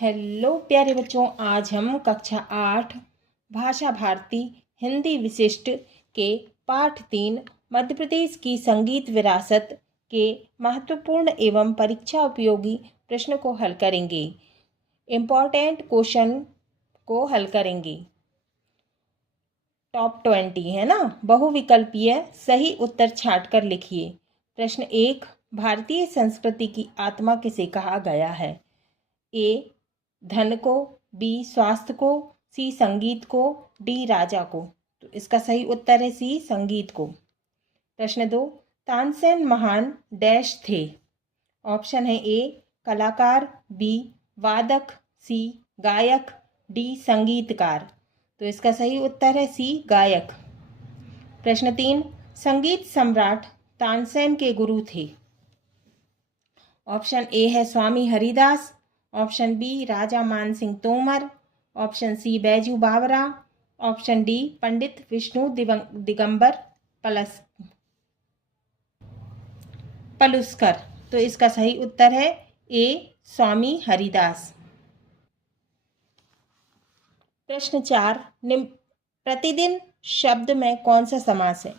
Hello प्यारे बच्चों, आज हम कक्षा 8 भाषा भारती हिंदी विशिष्ट के पाठ 3 मध्य प्रदेश की संगीत विरासत के महत्वपूर्ण एवं परीक्षा उपयोगी प्रश्न को हल करेंगे। इम्पोर्टेंट क्वेश्चन को हल करेंगे। टॉप 20 है ना, बहुविकल्पीय सही उत्तर छांट कर लिखिए। प्रश्न 1, भारतीय संस्कृति की आत्मा किसे कहा गया है? ए धन को, बी स्वास्थ्य को, सी संगीत को, डी राजा को। तो इसका सही उत्तर है सी संगीत को। प्रश्न 2, तानसेन महान डैश थे? ऑप्शन है ए कलाकार, बी वादक, सी गायक, डी संगीतकार। तो इसका सही उत्तर है सी गायक। प्रश्न 3, संगीत सम्राट तानसेन के गुरु थे? ऑप्शन ए है Swami Haridas, option B Raja Mansingh Tomar, option C Baiju Bawra, option D Pandit Vishnu Digambar Paluskar. तो इसका सही उत्तर है ए स्वामी हरिदास। प्रश्न 4, प्रतिदिन शब्द में कौन सा समास है?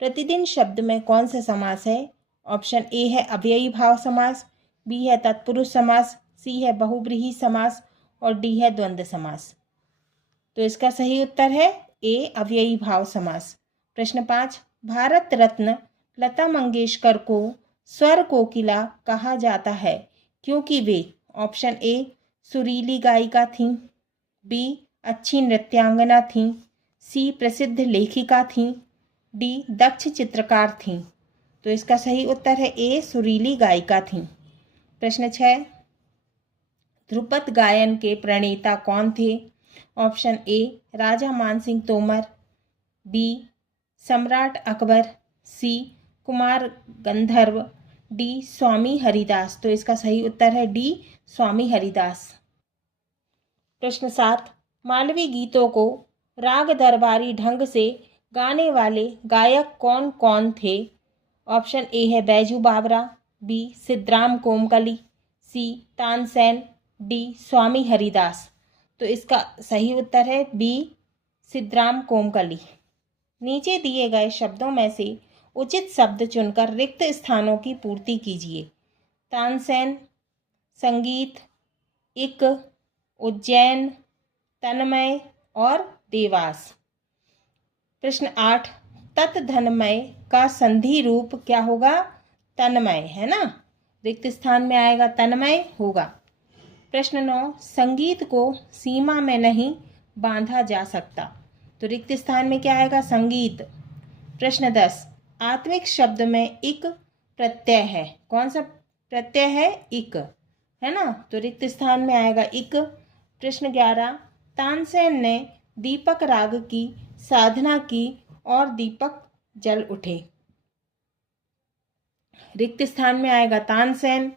प्रतिदिन शब्द में कौन सा समास है? ऑप्शन ए है अव्ययी भाव समास, बी है तत्पुरुष समास, सी है बहुब्रीहि समास और डी है द्वंद्व समास। तो इसका सही उत्तर है ए अव्ययी भाव समास। प्रश्न 5, भारत रत्न लता मंगेशकर को स्वर कोकिला कहा जाता है क्योंकि वे? ऑप्शन ए सुरीली गायिका थीं, बी अच्छी नृत्यांगना थीं, सी प्रसिद्ध लेखिका थीं, डी दक्ष चित्रकार थीं। तो इसका सही उत्तर है ए सुरीली गायिका थीं। प्रश्न 6, ध्रुपद गायन के प्रणेता कौन थे? Option A Raja Mansingh Tomar, B सम्राट अकबर, सी कुमार गंधर्व, डी स्वामी हरिदास। तो इसका सही उत्तर है डी स्वामी हरिदास। प्रश्न 7, मालवी गीतों को राग दरबारी ढंग से गाने वाले गायक कौन कौन थे? ऑप्शन ए है बैजू बावरा, बी सिद्धराम कोमकली, सी तानसेन, डी स्वामी हरिदास। तो इसका सही उत्तर है बी सिद्धराम कोमकली। नीचे दिए गए शब्दों में से उचित शब्द चुनकर रिक्त स्थानों की पूर्ति कीजिए। तानसेन, संगीत, इक, उज्जैन, तन्मय और देवास। प्रश्न 8, तत् धनमय का संधि रूप क्या होगा? तन्मय है ना, रिक्त स्थान में आएगा तन्मय होगा। प्रश्न 9, संगीत को सीमा में नहीं बांधा जा सकता। तो रिक्त स्थान में क्या आएगा? संगीत। प्रश्न 10, आत्मिक शब्द में इक प्रत्यय है। कौन सा प्रत्यय है? इक है ना, तो रिक्त स्थान में आएगा इक। प्रश्न 11, तानसेन ने दीपक राग की साधना की और दीपक जल उठे। रिक्त स्थान में आएगा तानसेन।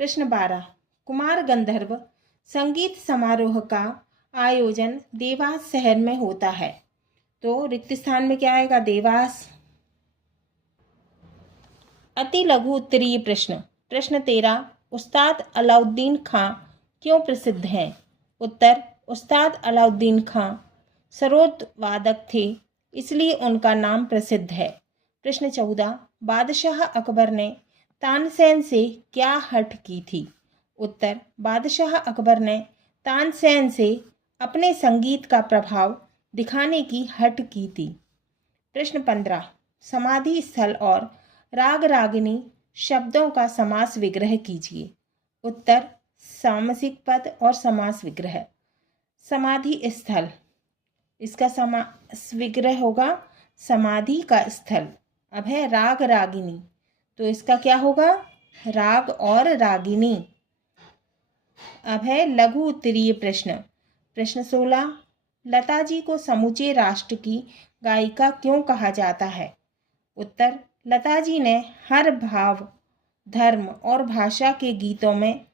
प्रश्न 12, कुमार गंधर्व संगीत समारोह का आयोजन देवास शहर में होता है। तो रिक्त स्थान में क्या आएगा? देवास। अति लघु उत्तरीय प्रश्न। प्रश्न 13, उस्ताद अलाउद्दीन खां क्यों प्रसिद्ध हैं? उत्तर, उस्ताद अलाउद्दीन खां सरोद वादक थे, इसलिए उनका नाम प्रसिद्ध है। प्रश्न 14, बादशाह अकबर ने तानसेन से क्या हठ की थी? उत्तर, बादशाह अकबर ने तानसेन से अपने संगीत का प्रभाव दिखाने की हठ की थी। प्रश्न 15, समाधि स्थल और राग रागिनी शब्दों का समास विग्रह कीजिए। उत्तर, सामसिक पद और समास विग्रह। समाधि स्थल, इसका समास विग्रह होगा समाधि का स्थल। अब है राग रागिनी, तो इसका क्या होगा? राग और रागिनी। अब है लघु उत्तरीय प्रश्न। प्रश्न 16, लता जी को समूचे राष्ट्र की गायिका क्यों कहा जाता है? उत्तर, लता जी ने हर भाव, धर्म और भाषा के गीतों में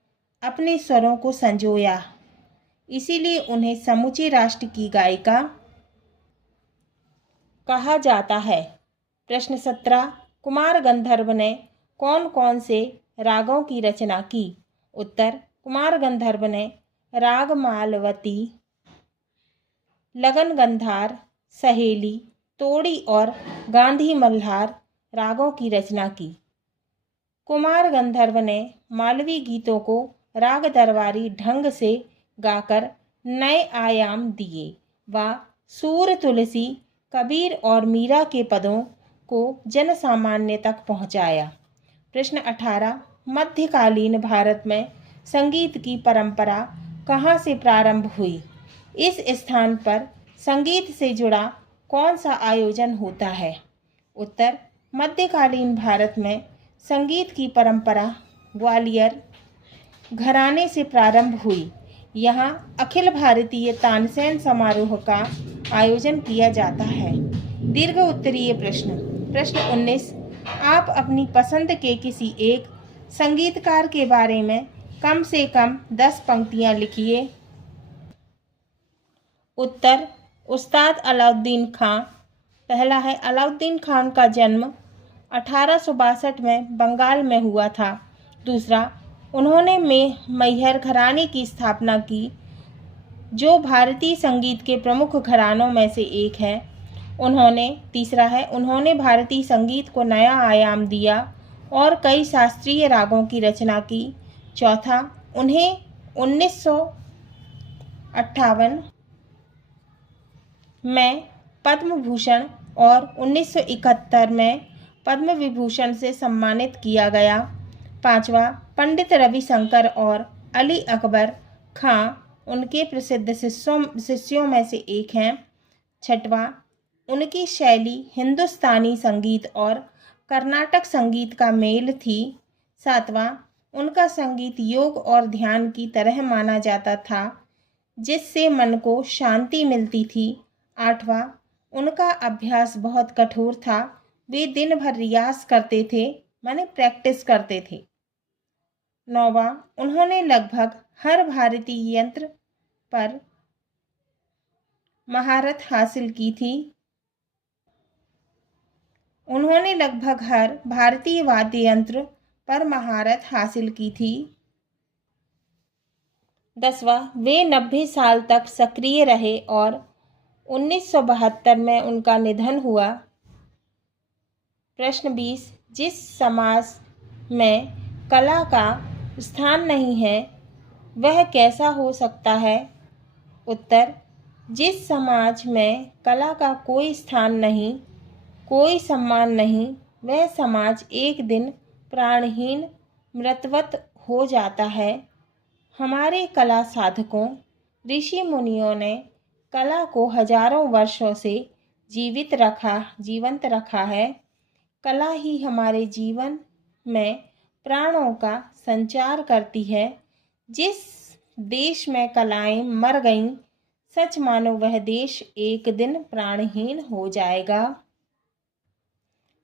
अपने स्वरों को संजोया, इसीलिए उन्हें समूचे राष्ट्र की गायिका कहा जाता है। प्रश्न 17, कुमार गंधर्व ने कौन कौन से रागों की रचना की? उत्तर, कुमार गंधर्व ने राग मालवती, लगन गंधार, सहेली, तोड़ी और गांधी मल्हार रागों की रचना की। कुमार गंधर्व ने मालवी गीतों को राग दरबारी ढंग से गाकर नए आयाम दिए व सूर तुलसी, कबीर और मीरा के पदों को जन सामान्य तक पहुंचाया। प्रश्न 18, मध्यकालीन भारत में संगीत की परंपरा कहाँ से प्रारंभ हुई? इस स्थान पर संगीत से जुड़ा कौन सा आयोजन होता है? उत्तर, मध्यकालीन भारत में संगीत की परंपरा ग्वालियर घराने से प्रारंभ हुई। यहाँ अखिल भारतीय तानसेन समारोह का आयोजन किया जाता है। दीर्घ उत्तरीय प्रश्न। प्रश्न 19, आप अपनी पसंद के किसी एक संगीतकार के बारे में कम से कम 10 पंक्तियाँ लिखिए। उत्तर, उस्ताद अलाउद्दीन खां। पहला है, अलाउद्दीन खान का जन्म 1862 में बंगाल में हुआ था। दूसरा, उन्होंने मैहर घराने की स्थापना की, जो भारतीय संगीत के प्रमुख घरानों में से एक है। तीसरा है, उन्होंने भारतीय संगीत को नया आयाम दिया और कई शास्त्रीय रागों की रचना की। चौथा, उन्हें 1958 में पद्म भूषण और 1971 में पद्म विभूषण से सम्मानित किया गया। पांचवा, पंडित रविशंकर और अली अकबर खां उनके प्रसिद्ध शिष्यों में से एक हैं। छठवां, उनकी शैली हिंदुस्तानी संगीत और कर्नाटक संगीत का मेल थी। सातवां, उनका संगीत योग और ध्यान की तरह माना जाता था, जिससे मन को शांति मिलती थी। आठवां, उनका अभ्यास बहुत कठोर था, वे दिन भर रियाज करते थे, माने प्रैक्टिस करते थे। नौवां, उन्होंने लगभग हर भारतीय यंत्र पर महारत हासिल की थी। उन्होंने लगभग हर भारतीय वाद्य यंत्र पर महारत हासिल की थी। 10वां, वे 90 साल तक सक्रिय रहे और 1972 में उनका निधन हुआ। प्रश्न 20, जिस समाज में कला का स्थान नहीं है वह कैसा हो सकता है? उत्तर, जिस समाज में कला का कोई स्थान नहीं, कोई सम्मान नहीं, वह समाज एक दिन प्राणहीन मृतवत हो जाता है। हमारे कला साधकों, ऋषि मुनियों ने कला को हजारों वर्षों से जीवंत रखा है। कला ही हमारे जीवन में प्राणों का संचार करती है। जिस देश में कलाएं मर गईं, सच मानो वह देश एक दिन प्राणहीन हो जाएगा।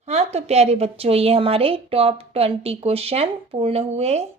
हाँ तो प्यारे बच्चों, ये हमारे टॉप 20 क्वेश्चन पूर्ण हुए।